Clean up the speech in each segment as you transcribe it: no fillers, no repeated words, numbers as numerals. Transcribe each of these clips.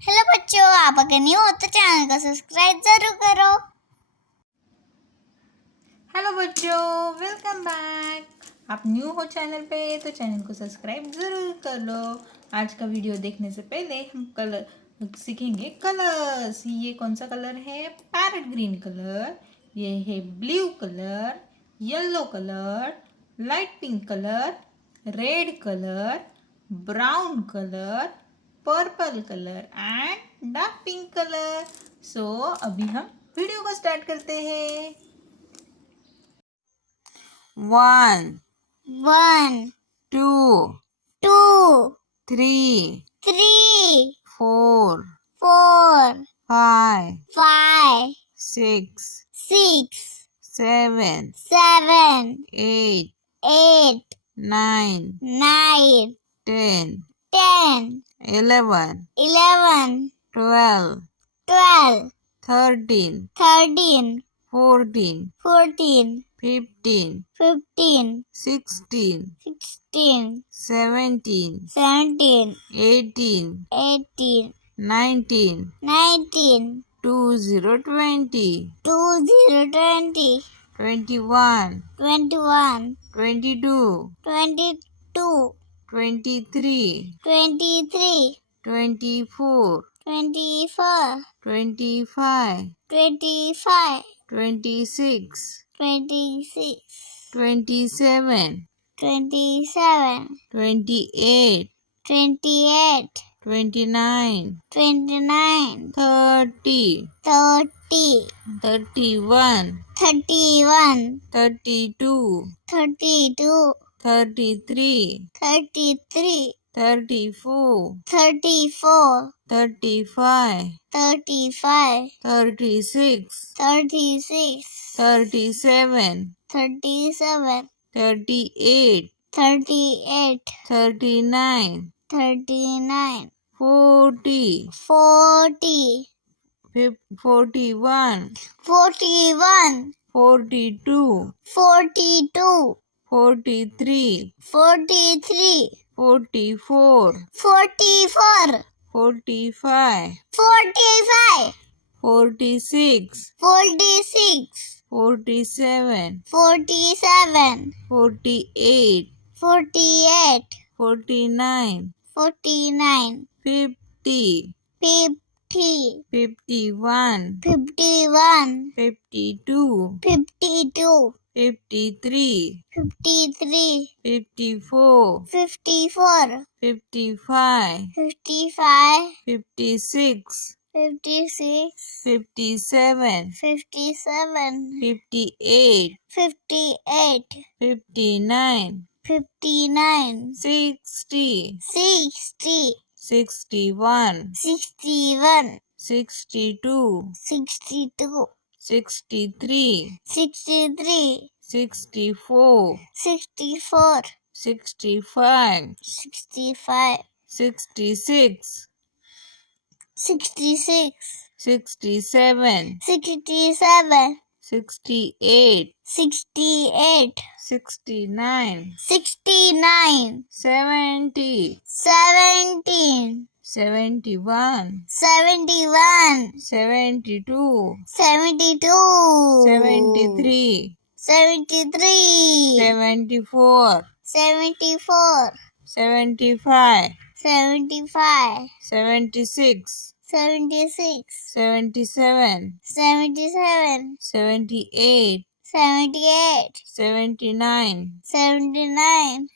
Hello बच्चों, आप अगर न्यू हो तो चैनल को सब्सक्राइब जरूर करो। हेलो बच्चों, वेलकम बैक। आप न्यू हो चैनल पे तो चैनल को सब्सक्राइब ज़रूर कर लो। आज का वीडियो देखने से पहले हम कलर सीखेंगे कलर्स। ये कौन सा कलर है? Parrot green colour. ये है blue colour, yellow colour, light pink colour, red colour, brown colour, purple colour and dark pink colour. So अभी हम वीडियो को स्टार्ट करते हैं। 1 1, 2 2, 3 3, 4 4, 5 5, 6 6, 7 7, 8 8, 9 9, 10 10, 11 11, 12 12, 13 13, 14 14, 15 15, 16 16, 17 17, 18 18, 19 19, 20 20 20, 21 21, 22 22, 23 23, 24 24, 25 25, 26 26, 27 27, 28 28, 29 29, 30 30, 31 31, 32 32, 33 33, 34 34, 35 35, 36 36, 37 37, 38 38, 39 39, 40 40, 41 41, 42 42, 43 43, 44 44, 45 45, 46 46, 47 47, 48 48, 49 49, 50 50, 51 51, 52 52, 53 53, 54 54, 55 55, 56 56, 57 57, 58 58, 59 59, 60 60, 61 61, 62 62, 63 63, 64 64, 65 65, 66 66, 67 67, 68 68, 69 69, 70 17, 71 71, 72 72, 73 73, 74 74, 75 75, 76 76, 77 77, 78 78, 79 79,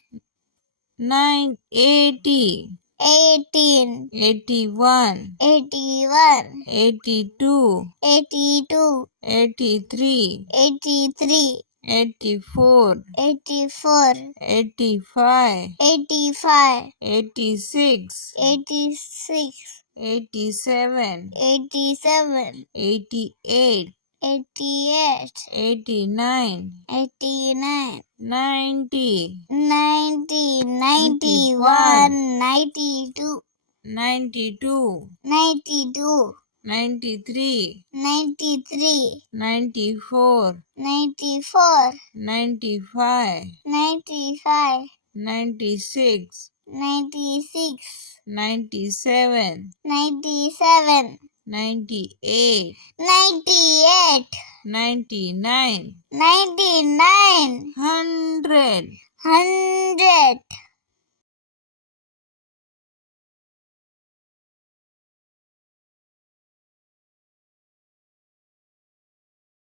80 18, 81 81, 82 82, 83 83, 84 84, 85 85, 86 86, 87 87, 88 88, 89 89, 90 90, 91, 91, 92, 92 92, 93 93, 94 94, 95 95, 96 96, 97, 97, 98, 98, 99, 99, 100, 100,